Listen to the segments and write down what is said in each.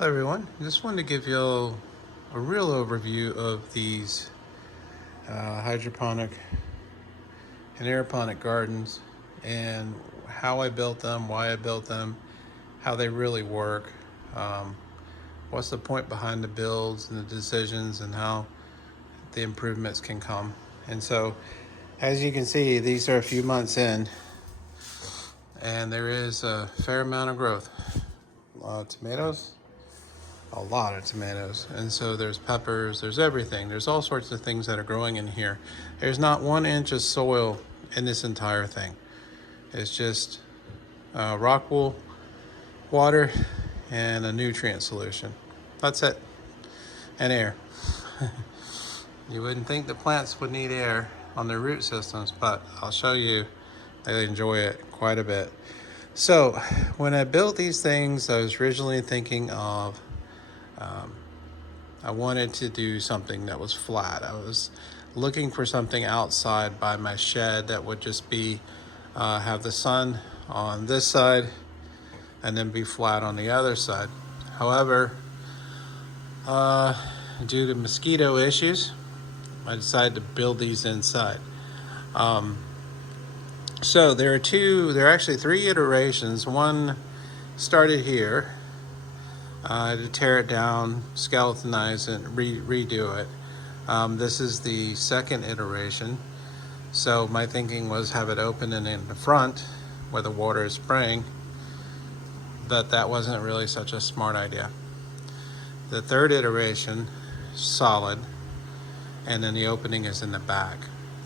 Hi everyone, just wanted to give you a real overview of these hydroponic and aeroponic gardens and how I built them, why I built them, how they really work, um, what's the point behind the builds and the decisions, and how the improvements can come. And so, as you can see, these are a few months in, and there is a fair amount of growth. Tomatoes, a lot of tomatoes. And so there's peppers, there's everything. There's all sorts of things that are growing in here. There's not 1 inch of soil in this entire thing. It's just rock wool, water, and a nutrient solution. That's it. And air. You wouldn't think the plants would need air on their root systems, but I'll show you they enjoy it quite a bit. So when I built these things, I was originally thinking of I wanted to do something that was flat. I was looking for something outside by my shed that would just be have the sun on this side and then be flat on the other side. However, due to mosquito issues, I decided to build these inside. Um, so there are actually 3 iterations. One started here. To tear it down, skeletonize it, redo it. This is the second iteration. So my thinking was have it open and in the front where the water is spraying, but that wasn't really such a smart idea. The third iteration, solid, and then the opening is in the back.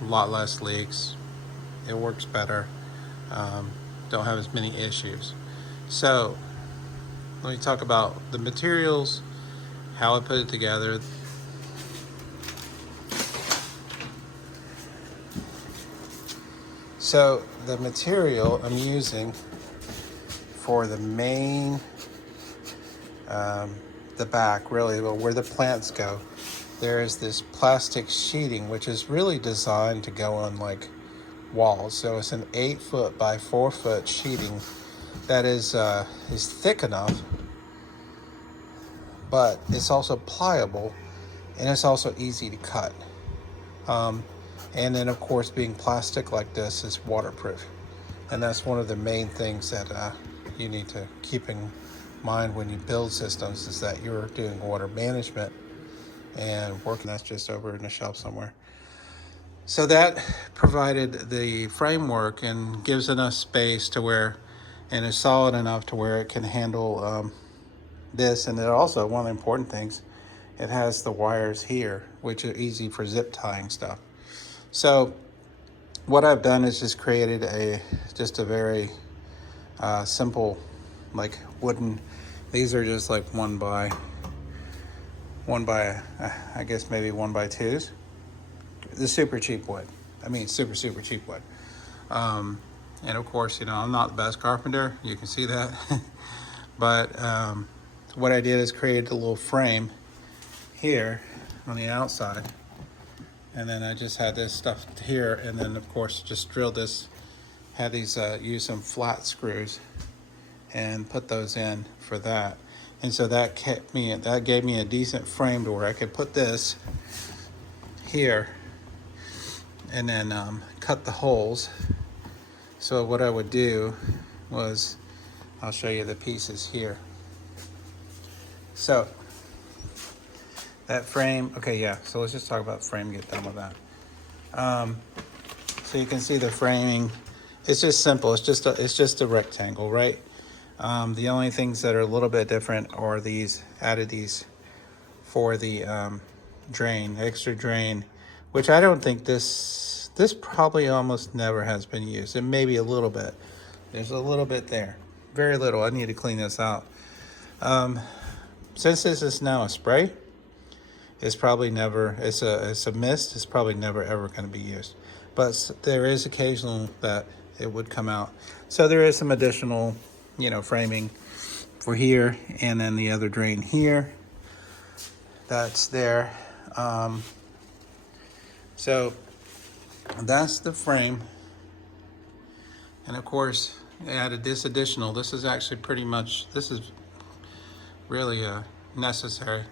A lot less leaks. It works better. Don't have as many issues. So let me talk about the materials, how I put it together. So the material I'm using for the main, the back really, well, where the plants go, there is this plastic sheeting, which is really designed to go on like walls. So it's an 8 foot by 4 foot sheeting that is thick enough, but it's also pliable and it's also easy to cut. And then, of course, being plastic like this is waterproof. And that's one of the main things that you need to keep in mind when you build systems is that you're doing water management and working. That's just over in the shelf somewhere. So that provided the framework and gives enough space to where, and is solid enough to where it can handle this. And it also, one of the important things, it has the wires here, which are easy for zip tying stuff. So what I've done is just created just a very simple, like wooden. These are just like one by I guess maybe 1x2s. The super cheap wood. I mean, super cheap wood. And of course, I'm not the best carpenter. You can see that. But what I did is created a little frame here on the outside. And then I just had this stuff here, and then of course just drilled this, had these, use some flat screws and put those in for that. And so that gave me a decent frame to where I could put this here and then cut the holes. So what I would do was, I'll show you the pieces here. So that frame, okay, yeah, so let's just talk about the frame, get done with that. So you can see the framing, it's just simple, it's just a rectangle, right? The only things that are a little bit different are added these for the extra drain, which I don't think this probably almost never has been used. It may be a little bit. There's a little bit there, very little. I need to clean this out. Since this is now a spray, it's probably never, it's a mist, it's probably never ever going to be used. But there is occasional that it would come out. So there is some additional, framing for here, and then the other drain here. That's there. So that's the frame. And of course, I added this additional. This is actually this is really necessary,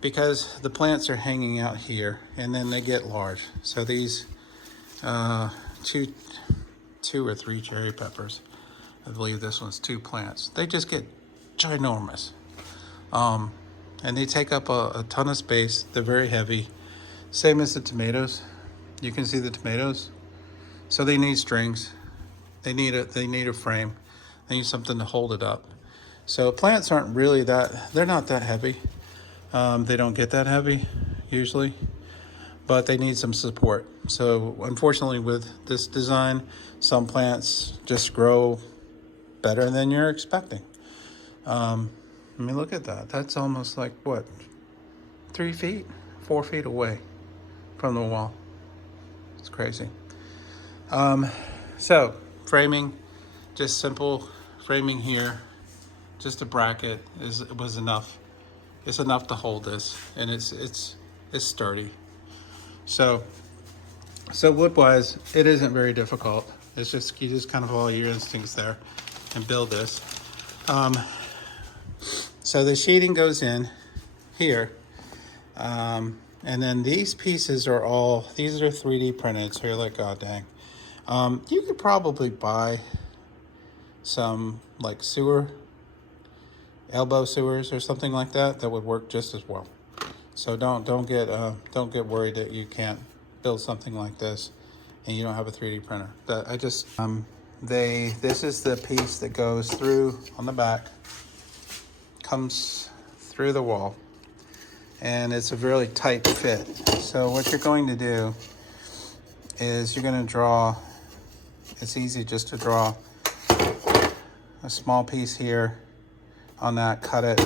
because the plants are hanging out here and then they get large. So these two or three cherry peppers, I believe this one's 2 plants, they just get ginormous. And they take up a ton of space. They're very heavy. Same as the tomatoes. You can see the tomatoes. So they need strings. They need a frame. They need something to hold it up. So plants aren't really they're not that heavy. They don't get that heavy usually, but they need some support. So unfortunately with this design, some plants just grow better than you're expecting. I mean, look at that. That's almost like, what, 3 feet, 4 feet away from the wall. It's crazy. So framing, just simple framing here, just a bracket was enough. It's enough to hold this, and it's sturdy. So wood-wise, it isn't very difficult. It's just, you just kind of follow your instincts there and build this. So the sheeting goes in here, and then these pieces are these are 3D printed, so you're like, oh dang. You could probably buy some like elbow sewers or something like that would work just as well. So don't get worried that you can't build something like this and you don't have a 3D printer. This is the piece that goes through on the back, comes through the wall, and it's a really tight fit. So what you're going to do is you're going to draw, it's easy just to draw a small piece here on that, cut it,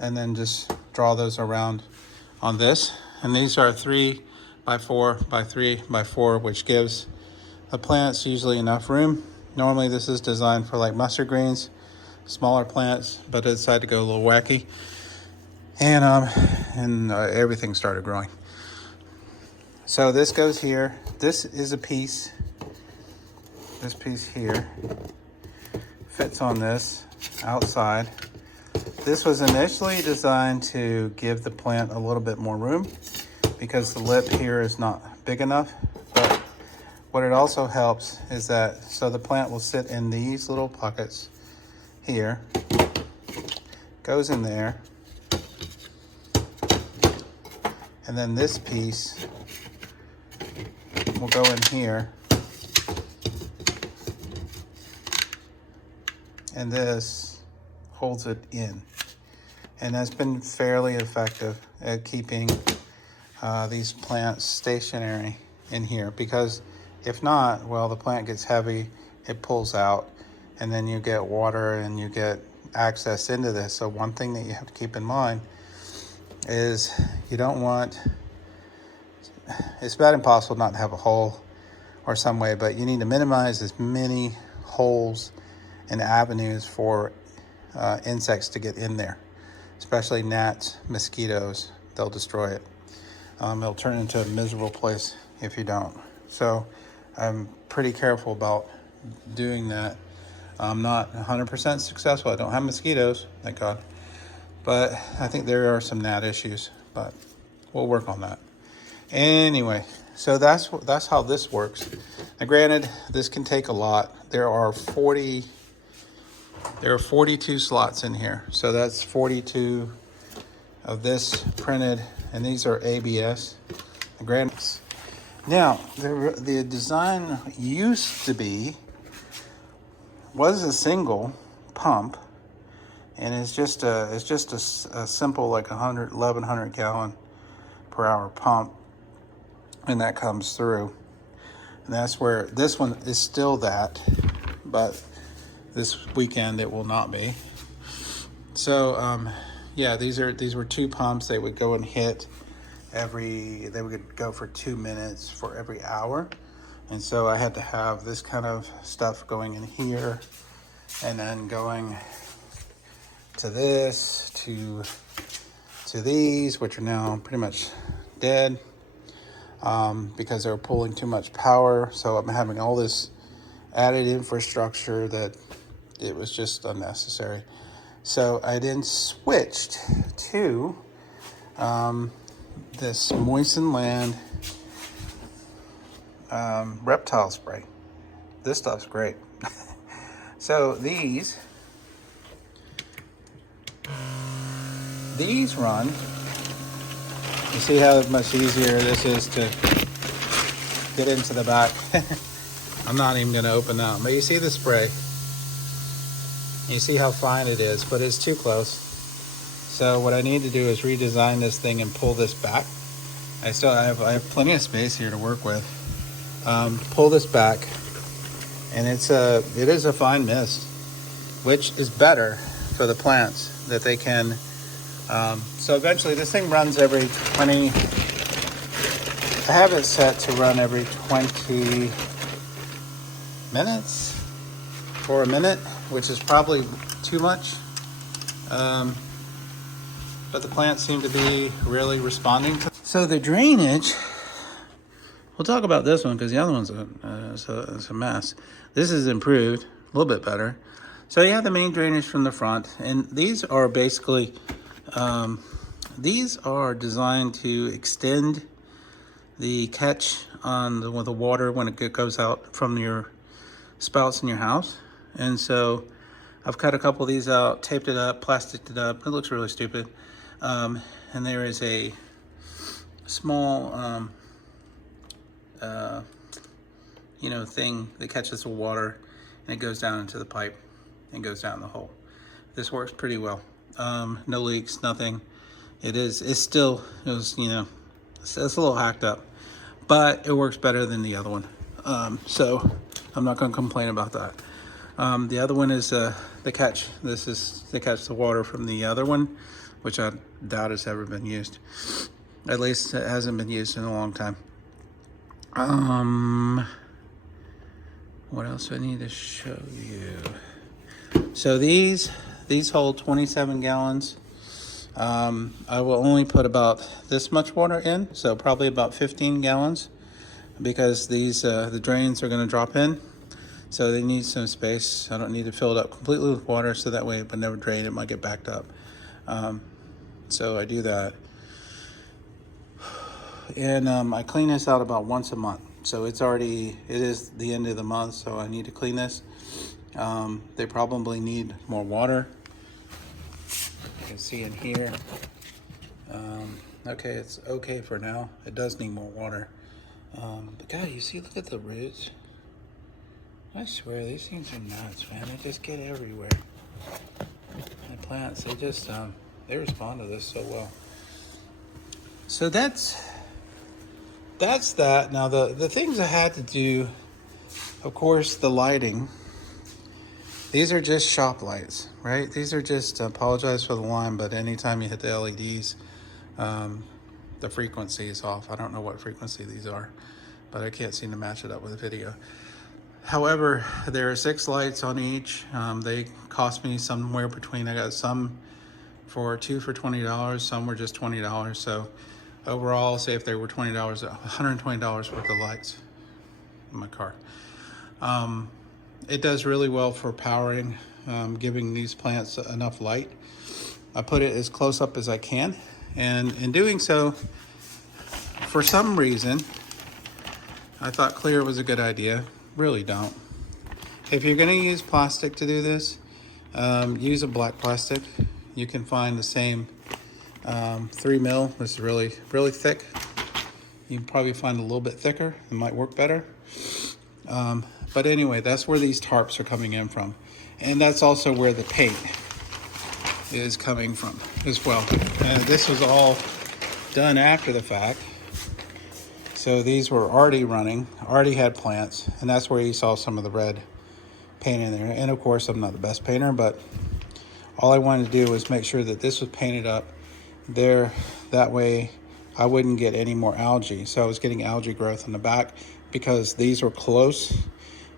and then just draw those around on this. And these are 3 by 4 by 3 by 4, which gives the plants usually enough room. Normally this is designed for like mustard greens, smaller plants, but I decided to go a little wacky, and everything started growing. So this goes here. This is a piece. This piece here fits on this outside. This was initially designed to give the plant a little bit more room because the lip here is not big enough. But what it also helps is that, so the plant will sit in these little pockets here, goes in there, and then this piece will go in here, and this holds it in. And that's been fairly effective at keeping these plants stationary in here, because if not, well, the plant gets heavy, it pulls out, and then you get water and you get access into this. So one thing that you have to keep in mind is you don't want, it's about impossible not to have a hole or some way, but you need to minimize as many holes and avenues for insects to get in there, especially gnats, mosquitoes. They'll destroy it. It'll turn into a miserable place if you don't. So I'm pretty careful about doing that. I'm not 100% successful. I don't have mosquitoes, thank God. But I think there are some gnat issues, but we'll work on that. Anyway, so that's how this works. Now granted, this can take a lot. There are 42 slots in here. So that's 42 of this printed, and these are ABS. Now, the design used to was a single pump, and it's just a simple like 1100 gallon per hour pump, and that comes through. And that's where this one is still that, but this weekend it will not be. So yeah, these were 2 pumps. They would go and hit they would go for 2 minutes for every hour. And so I had to have this kind of stuff going in here, and then going to this, to these, which are now pretty much dead because they were pulling too much power. So I'm having all this added infrastructure that it was just unnecessary. So I then switched to this Moisten Land reptile spray. This stuff's great. So these run. You see how much easier this is to get into the back. I'm not even going to open that, but you see the spray. You see how fine it is, but it's too close. So what I need to do is redesign this thing and pull this back. I have plenty of space here to work with. Pull this back, and it is a fine mist, which is better for the plants that they can. So eventually this thing runs every 20. I have it set to run every 20 minutes for a minute, which is probably too much. But the plants seem to be really responding to. So the drainage, we'll talk about this one because the other one's a mess. This is improved, a little bit better. So you have the main drainage from the front, and these are basically, these are designed to extend the catch on the water when it goes out from your spouts in your house. And so I've cut a couple of these out, taped it up, plasticed it up. It looks really stupid. And there is a small, thing that catches the water, and it goes down into the pipe and goes down the hole. This works pretty well. No leaks, nothing. It's a little hacked up, but it works better than the other one. So I'm not going to complain about that. The other one is the catch. This is to catch the water from the other one, which I doubt has ever been used. At least it hasn't been used in a long time. What else do I need to show you? So these hold 27 gallons. I will only put about this much water in, so probably about 15 gallons, because these the drains are going to drop in, so they need some space. I don't need to fill it up completely with water, so that way it would never drain. It might get backed up. So I do that, and I clean this out about once a month. So it is the end of the month, so I need to clean this. They probably need more water. You can see in here. Okay, it's okay for now. It does need more water. But God, you see, look at the roots. I swear, these things are nuts, man. They just get everywhere. And plants, they respond to this so well. So that's that. Now the things I had to do, of course, the lighting. These are just shop lights, right? These are just, apologize for the line, but anytime you hit the LEDs, the frequency is off. I don't know what frequency these are, but I can't seem to match it up with the video. However, there are 6 lights on each. They cost me somewhere between, I got some for $20, some were just $20. So overall, say if they were $20, $120 worth of lights in my car. It does really well for powering, giving these plants enough light. I put it as close up as I can, and in doing so, for some reason, I thought clear was a good idea. Really don't. If you're going to use plastic to do this, use a black plastic. You can find the same 3 mil. This is really, really thick. You can probably find a little bit thicker. It might work better. But anyway, that's where these tarps are coming in from. And that's also where the paint is coming from as well. And this was all done after the fact. So these were already running, already had plants, and that's where you saw some of the red paint in there. And of course, I'm not the best painter, but all I wanted to do was make sure that this was painted up there. That way I wouldn't get any more algae. So I was getting algae growth in the back because these were close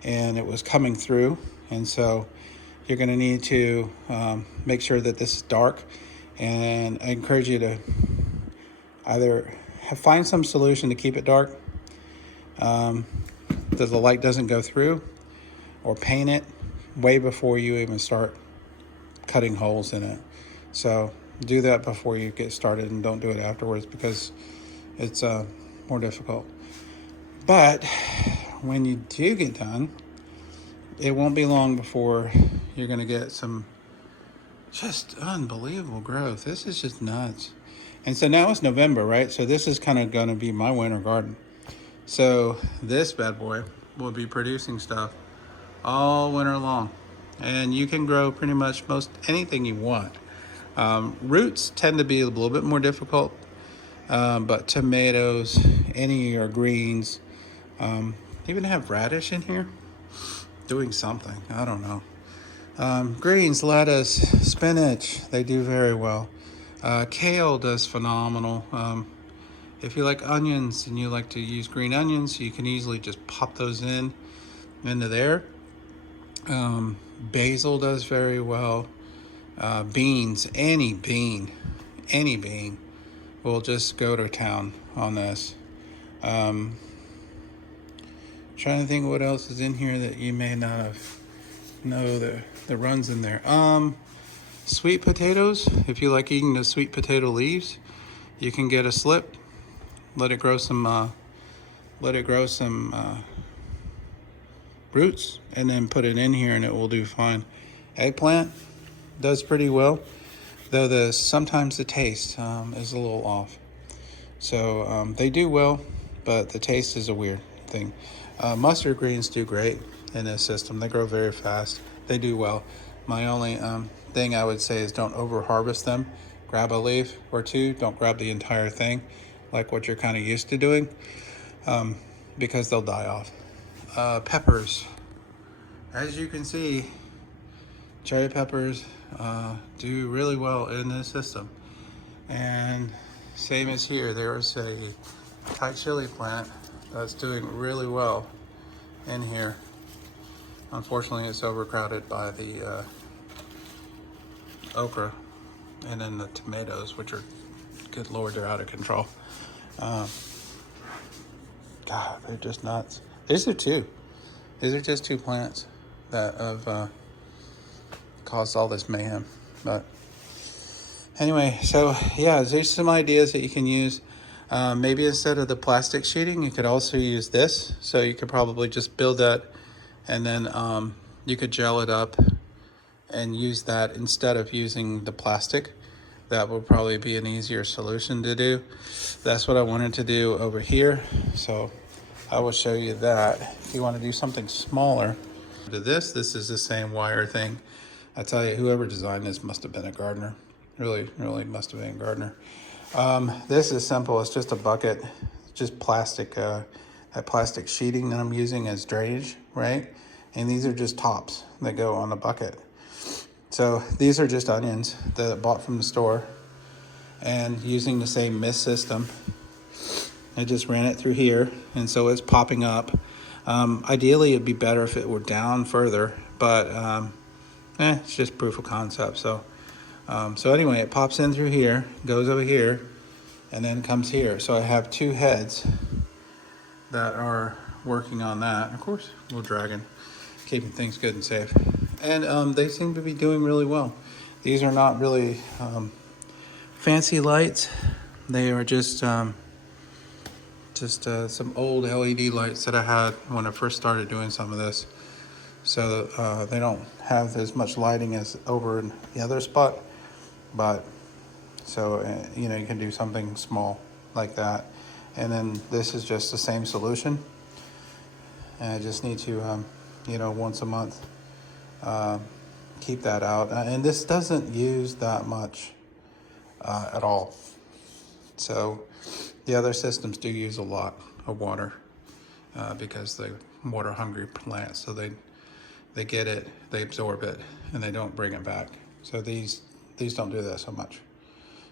and it was coming through. And so you're gonna need to make sure that this is dark. And I encourage you to either find some solution to keep it dark, that the light doesn't go through, or paint it way before you even start cutting holes in it. So do that before you get started, and don't do it afterwards, because it's more difficult. But when you do get done, it won't be long before you're going to get some just unbelievable growth. This is just nuts. And so now it's November, right? So this is kind of going to be my winter garden. So this bad boy will be producing stuff all winter long. And you can grow pretty much most anything you want. Roots tend to be a little bit more difficult, but tomatoes, any of your greens, even have radish in here doing something. I don't know. Greens, lettuce, spinach, they do very well. Kale does phenomenal. If you like onions and you like to use green onions, you can easily just pop those into there. Basil does very well. Beans, any bean will just go to town on this. Trying to think what else is in here that you may not have know that runs in there. Sweet potatoes. If you like eating the sweet potato leaves, you can get a slip, let it grow some roots, and then put it in here, and it will do fine. Eggplant does pretty well, though sometimes the taste is a little off. So they do well, but the taste is a weird thing. Mustard greens do great in this system. They grow very fast. They do well. My only thing I would say is don't over harvest them. Grab a leaf or two. Don't grab the entire thing like what you're kind of used to doing, because they'll die off. Peppers. As you can see, cherry peppers do really well in this system. And same as here, there's a Thai chili plant that's doing really well in here. Unfortunately, it's overcrowded by the okra and then the tomatoes, which are, good Lord, they're out of control. God, they're just nuts. These are just two plants that have caused all this mayhem. But anyway, so yeah, there's some ideas that you can use. Maybe instead of the plastic sheeting, you could also use this. So you could probably just build that, and then you could gel it up and use that instead of using the plastic. That would probably be an easier solution to do. That's what I wanted to do over here. So I will show you that. If you want to do something smaller to this is the same wire thing. I tell you, whoever designed this must have been a gardener. Really must have been a gardener. This is simple. It's just a bucket, just plastic, that plastic sheeting that I'm using as drainage, right? And these are just tops that go on the bucket. So these are just onions that I bought from the store, and using the same mist system, I just ran it through here, and so it's popping up. Ideally, it'd be better if it were down further, but it's just proof of concept. So anyway, it pops in through here, goes over here, and then comes here. So I have two heads that are working on that. Of course, little dragon, keeping things good and safe. And they seem to be doing really well. These are not really fancy lights. They are just some old LED lights that I had when I first started doing some of this. So they don't have as much lighting as over in the other spot. But so, you know, you can do something small like that. And then this is just the same solution. And I just need to, you know, once a month, keep that out. And this doesn't use that much at all. So the other systems do use a lot of water because they're water hungry plants. So they get it, they absorb it, and they don't bring it back. So these don't do that so much.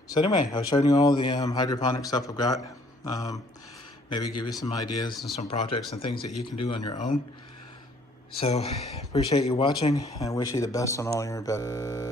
So anyway, I've shown you all the hydroponic stuff I've got. Maybe give you some ideas and some projects and things that you can do on your own. So appreciate you watching, and wish you the best on all your endeavors.